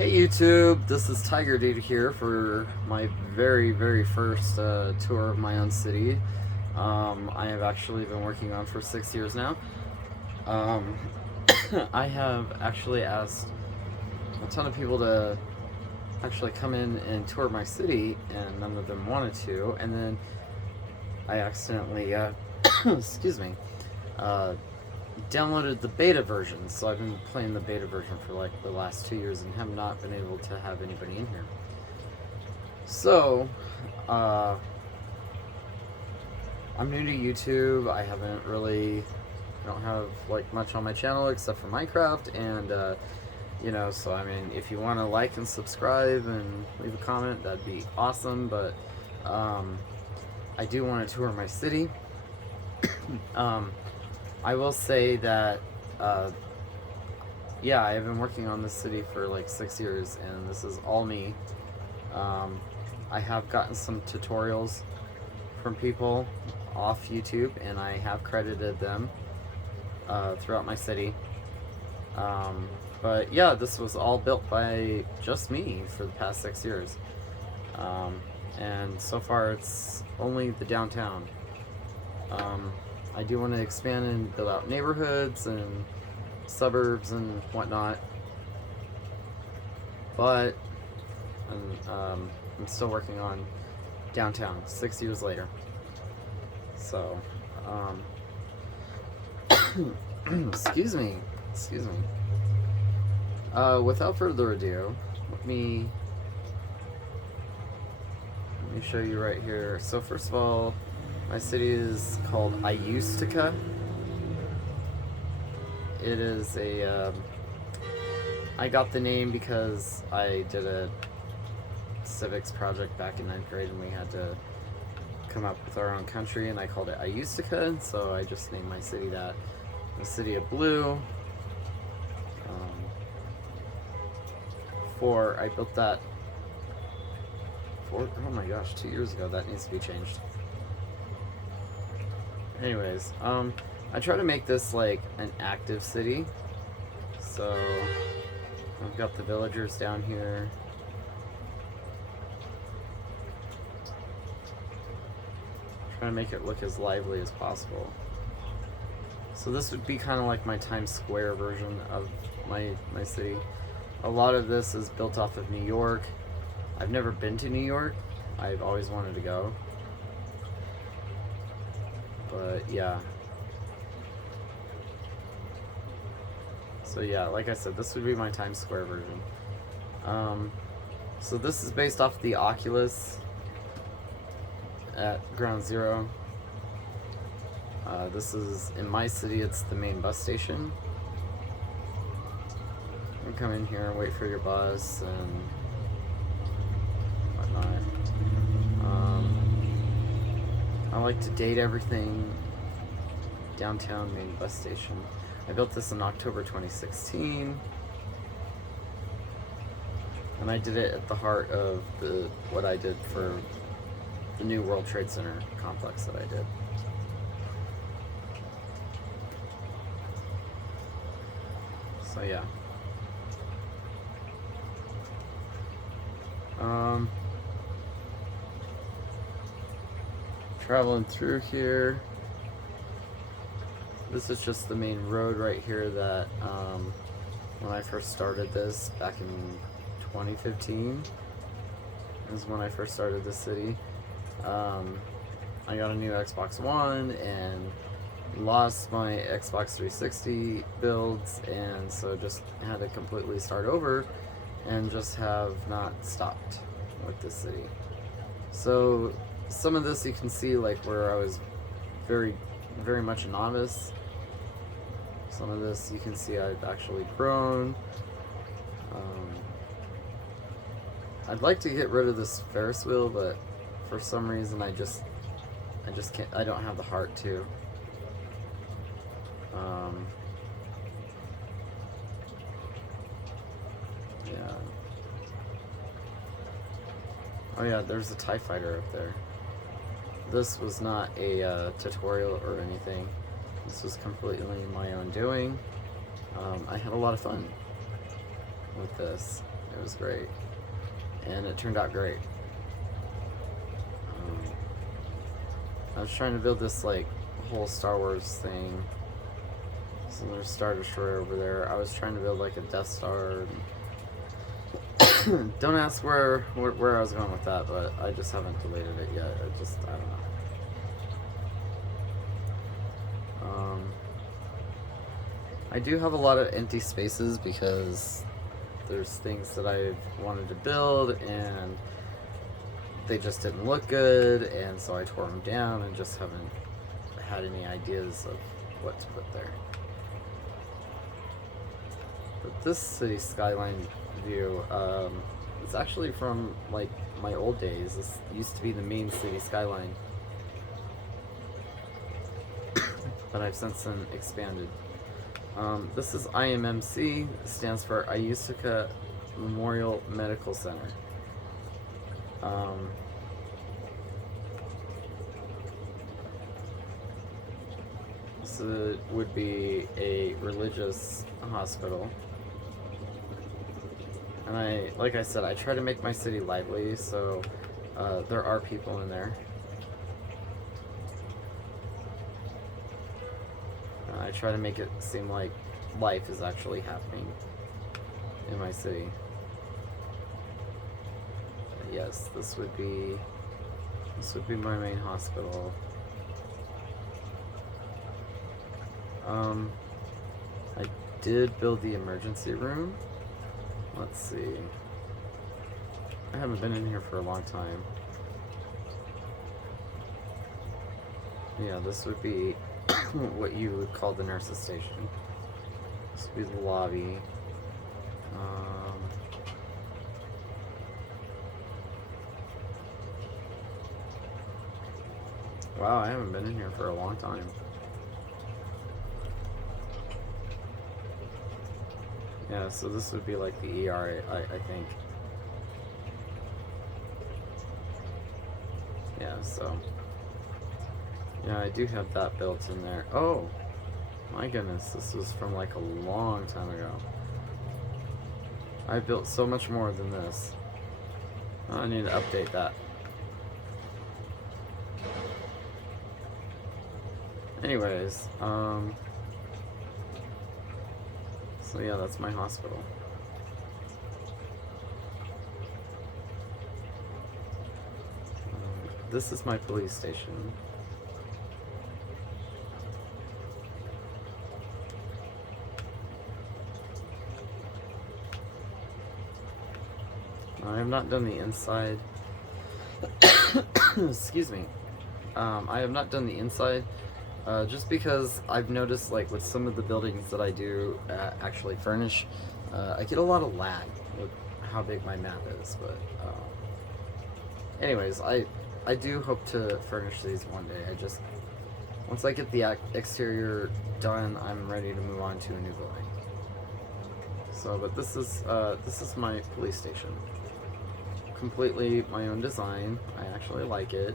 Hey YouTube, this is Tiger Dude here for my very first tour of my own city. I have actually been working on for 6 years now. Um, I have actually asked a ton of people to actually come in and tour my city, and none of them wanted to. And then I accidentally, excuse me, uh, downloaded the beta version. So I've been playing the beta version for like the last 2 years and have not been able to have anybody in here. So, uh, I'm new to YouTube. I haven't really, don't have like much on my channel except for Minecraft, and so I mean, if you want to like and subscribe and leave a comment, that'd be awesome. But I do want to tour my city. um, I will say that, yeah, I've been working on this city for like 6 years, and this is all me. I have gotten some tutorials from people off YouTube, and I have credited them throughout my city. But yeah, this was all built by just me for the past 6 years. And so far it's only the downtown. I do want to expand and build out neighborhoods and suburbs and whatnot, but I'm still working on downtown 6 years later. So, excuse me. Without further ado, let me show you right here. So first of all, my city is called Ayustica. It is a, I got the name because I did a civics project back in 9th grade, and we had to come up with our own country, and I called it Ayustica, and so I just named my city that. The City of Blue. I built that oh my gosh, 2 years ago. That needs to be changed. Anyways, I try to make this like an active city. So I've got the villagers down here. Trying to make it look as lively as possible. So this would be kind of like my Times Square version of my city. A lot of this is built off of New York. I've never been to New York. I've always wanted to go. But yeah. So yeah, like I said, this would be my Times Square version. So this is based off the Oculus at Ground Zero. This is, in my city, it's the main bus station. You come in here and wait for your bus and whatnot. I like to date everything. Downtown main bus station. I built this in October 2016. And I did it at the heart of what I did for the new World Trade Center complex that I did. So yeah. Traveling through here. This is just the main road right here that when I first started this back in 2015 is when I first started this city. I got a new Xbox One and lost my Xbox 360 builds, and so just had to completely start over and just have not stopped with this city. So some of this you can see like where I was very much a novice. Some of this you can see I've actually grown. I'd like to get rid of this Ferris wheel, but for some reason I just can't. I don't have the heart to. Yeah. Oh yeah, there's a TIE fighter up there. This was not a tutorial or anything. This was completely my own doing. I had a lot of fun with this. It was great, and it turned out great. I was trying to build this like whole Star Wars thing. So there's Star Destroyer over there. I was trying to build like a Death Star. Don't ask where I was going with that, but I just haven't deleted it yet. I don't know. I do have a lot of empty spaces because there's things that I've wanted to build and they just didn't look good, and so I tore them down and just haven't had any ideas of what to put there. But this city skyline view, it's actually from like my old days. This used to be the main city skyline, but I've since then expanded. This is IMMC, stands for Ayusuka Memorial Medical Center. This would be a religious hospital. And like I said, I try to make my city lively, so there are people in there. I try to make it seem like life is actually happening in my city. But yes, this would be my main hospital. I did build the emergency room. Let's see. I haven't been in here for a long time. Yeah, this would be what you would call the nurse's station. This would be the lobby. Wow, I haven't been in here for a long time. Yeah, so this would be like the ER, I think. Yeah, so. Yeah, I do have that built in there. Oh, my goodness, this was from like a long time ago. I built so much more than this. I need to update that. Anyways, so yeah, that's my hospital. This is my police station. I have not done the inside. Excuse me. I have not done the inside. Just because I've noticed, like, with some of the buildings that I do actually furnish, I get a lot of lag with how big my map is. But, anyways, I do hope to furnish these one day. Once I get the exterior done, I'm ready to move on to a new building. So, but this is my police station. Completely my own design. I actually like it.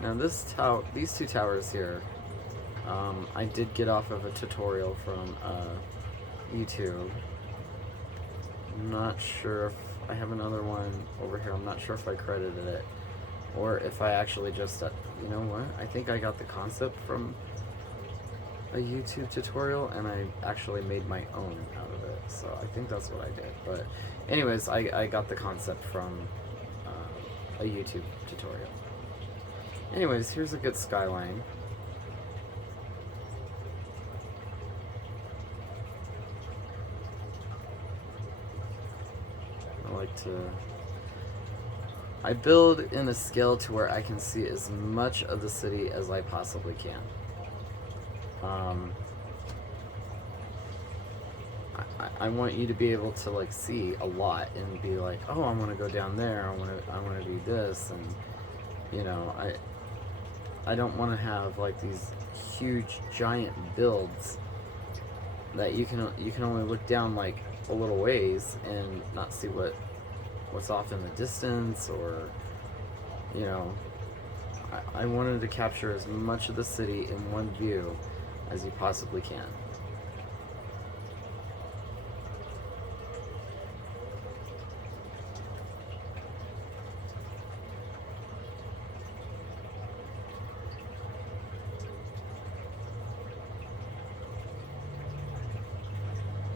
Now these two towers here, I did get off of a tutorial from YouTube. I'm not sure if I have another one over here. I'm not sure if I credited it or if I actually just, you know what? I think I got the concept from a YouTube tutorial and I actually made my own out of it. So I think that's what I did. But anyways, I got the concept from a YouTube tutorial. Anyways, here's a good skyline. I build in a scale to where I can see as much of the city as I possibly can. I want you to be able to like see a lot and be like, oh, I want to go down there. I want to do this, and you know, I don't want to have like these huge giant builds that you can only look down like a little ways and not see what's off in the distance, or you know, I wanted to capture as much of the city in one view as you possibly can.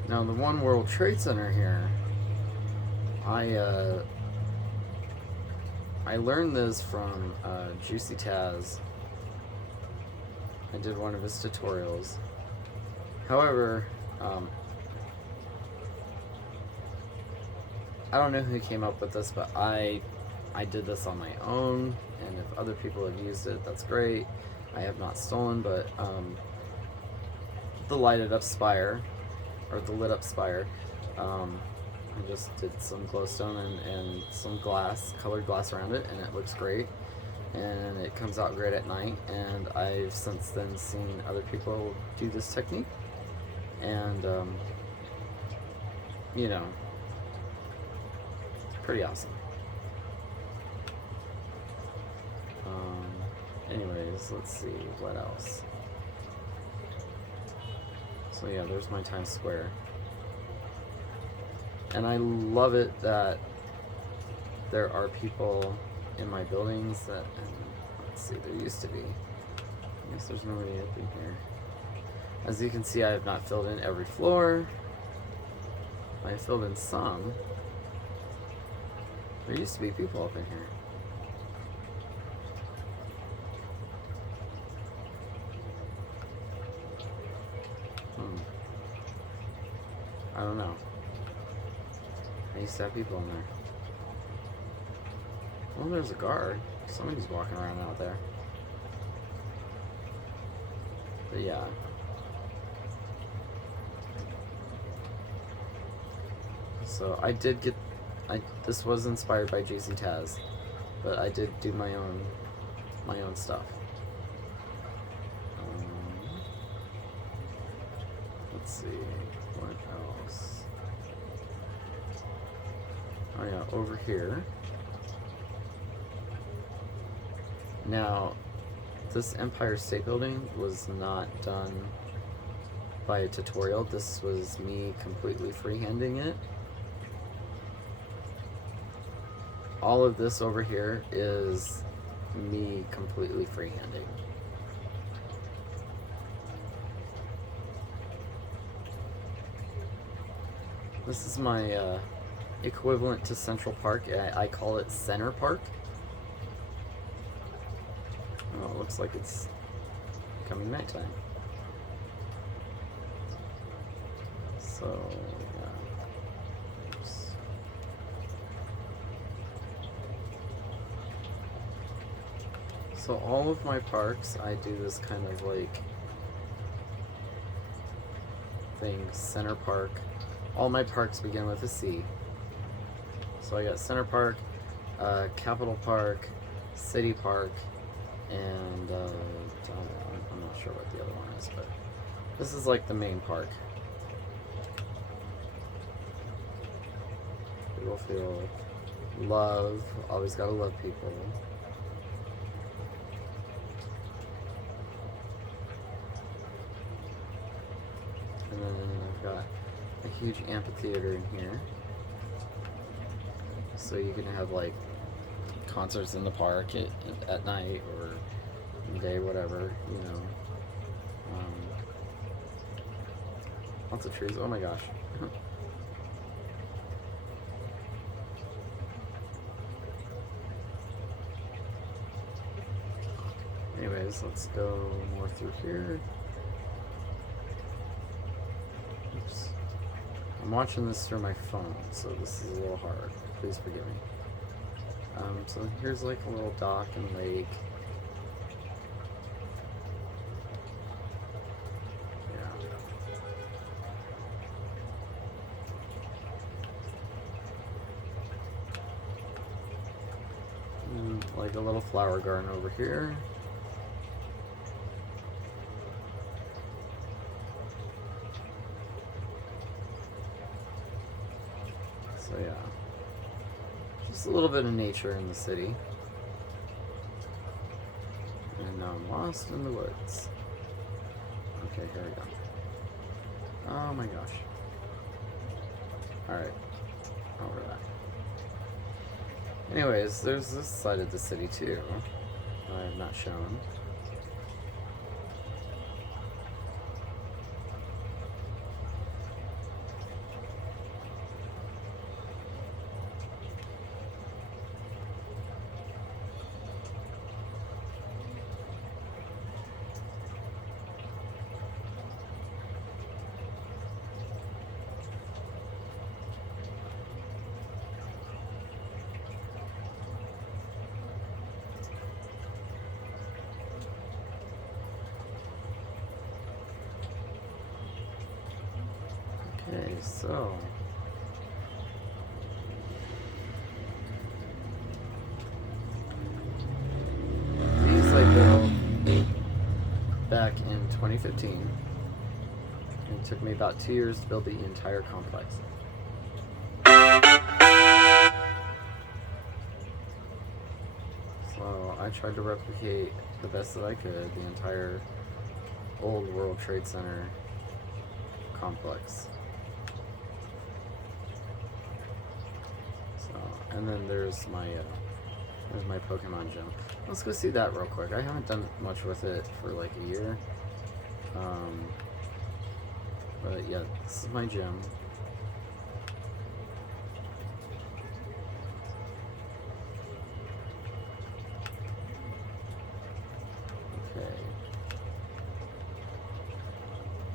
Now the One World Trade Center here, I learned this from Juicy Taz. I did one of his tutorials. However, I don't know who came up with this, but I did this on my own, and if other people have used it, that's great. I have not stolen, but the lighted up spire, or the lit up spire, I just did some glowstone and some glass, colored glass around it, and it looks great. And it comes out great at night, and I've since then seen other people do this technique, and you know, it's pretty awesome. Anyways, let's see what else. So yeah, there's my Times Square, and I love it that there are people in my buildings that, let's see, there used to be. I guess there's nobody up in here. As you can see, I have not filled in every floor. I have filled in some. There used to be people up in here. I don't know. I used to have people in there. Well, there's a guard. Somebody's walking around out there. But yeah. So I did get, this was inspired by Juicy Taz, but I did do my own stuff. Let's see, what else? Oh yeah, over here. Now, this Empire State Building was not done by a tutorial. This was me completely freehanding it. All of this over here is me completely freehanding. This is my equivalent to Central Park. I call it Center Park. Oh, it looks like it's becoming nighttime. So, yeah. Oops. So all of my parks, I do this kind of like thing, Center Park. All my parks begin with a C. So I got Center Park, Capitol Park, City Park, and I'm not sure what the other one is, but this is like the main park. People feel love, always gotta love people. And then I've got a huge amphitheater in here. So you can have like concerts in the park at night or in the day, whatever, you know. Lots of trees. Oh my gosh. Anyways, let's go more through here. Oops. I'm watching this through my phone, so this is a little hard. Please forgive me. So here's like a little dock and lake. Yeah. And like a little flower garden over here. So yeah. Just a little bit of nature in the city. And now I'm lost in the woods. Okay, here we go. Oh my gosh. Alright. Over that. Anyways, there's this side of the city too. I have not shown. Okay, so these I built back in 2015. It took me about 2 years to build the entire complex. So I tried to replicate the best that I could the entire old World Trade Center complex. And then there's my Pokemon gym. Let's go see that real quick. I haven't done much with it for like a year. But yeah, this is my gym. Okay.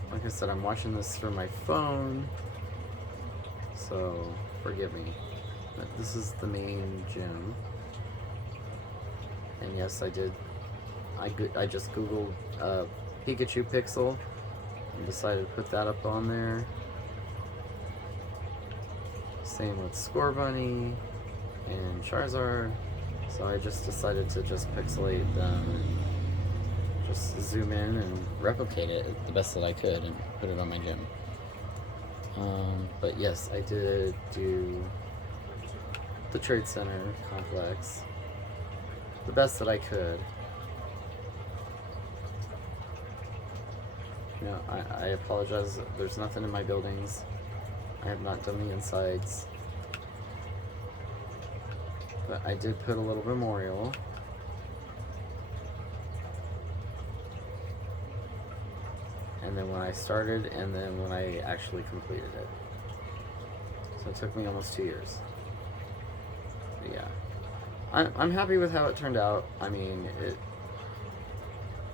Like I said, I'm watching this through my phone, so forgive me. But this is the main gym. And yes, I did. I just googled Pikachu Pixel and decided to put that up on there. Same with Scorbunny and Charizard. So I just decided to just pixelate them and just zoom in and replicate it the best that I could and put it on my gym. But yes, I did do the Trade Center complex the best that I could. You know, I apologize, there's nothing in my buildings. I have not done the insides. But I did put a little memorial. And then when I started, and then when I actually completed it. So it took me almost 2 years. But yeah. I'm happy with how it turned out. I mean,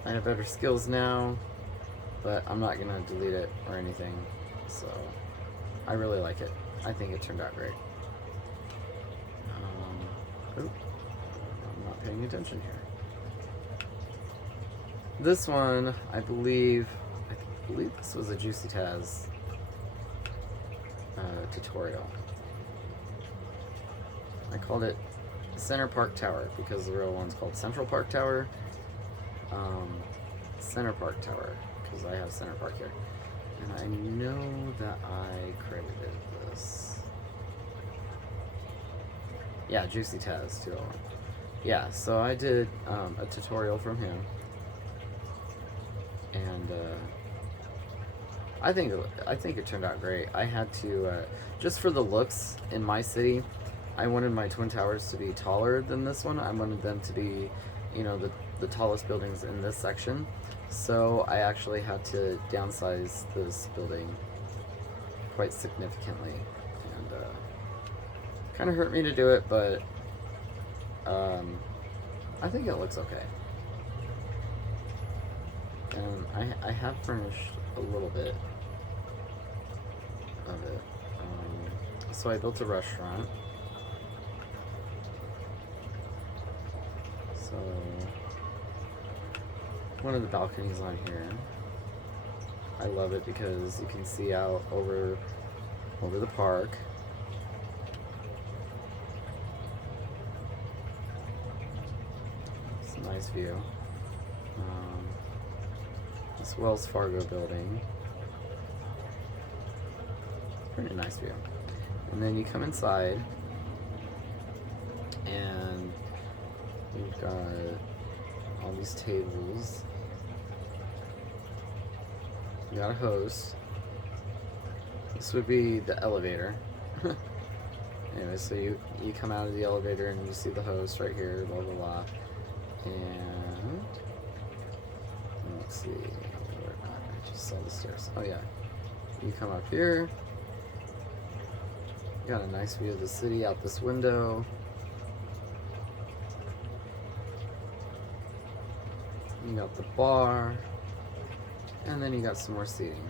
I have better skills now, but I'm not going to delete it or anything. So, I really like it. I think it turned out great. I'm not paying attention here. This one, I believe this was a Juicy Taz tutorial. I called it Center Park Tower because the real one's called Central Park Tower. Center Park Tower because I have Center Park here. And I know that I credited this. Yeah, Juicy Taz 201. Yeah, so I did a tutorial from him. And I think it turned out great. I had to, just for the looks in my city, I wanted my Twin Towers to be taller than this one. I wanted them to be, you know, the tallest buildings in this section. So I actually had to downsize this building quite significantly. And kind of hurt me to do it, but I think it looks okay. And I have furnished a little bit of it. So I built a restaurant. So one of the balconies on here, I love it because you can see out over the park. It's a nice view. This Wells Fargo building. Pretty nice view. And then you come inside and you've got all these tables. You got a hose. This would be the elevator. Anyway, so you come out of the elevator and you see the hose right here, blah blah blah. And let's see, I just saw the stairs. Oh yeah, you come up here. You got a nice view of the city out this window. You got the bar, and then you got some more seating.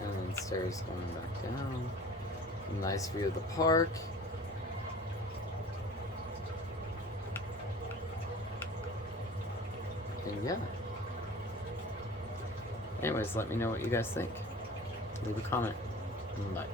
And then stairs going back down. Nice view of the park. And yeah. Anyways, let me know what you guys think. Leave a comment. Bye.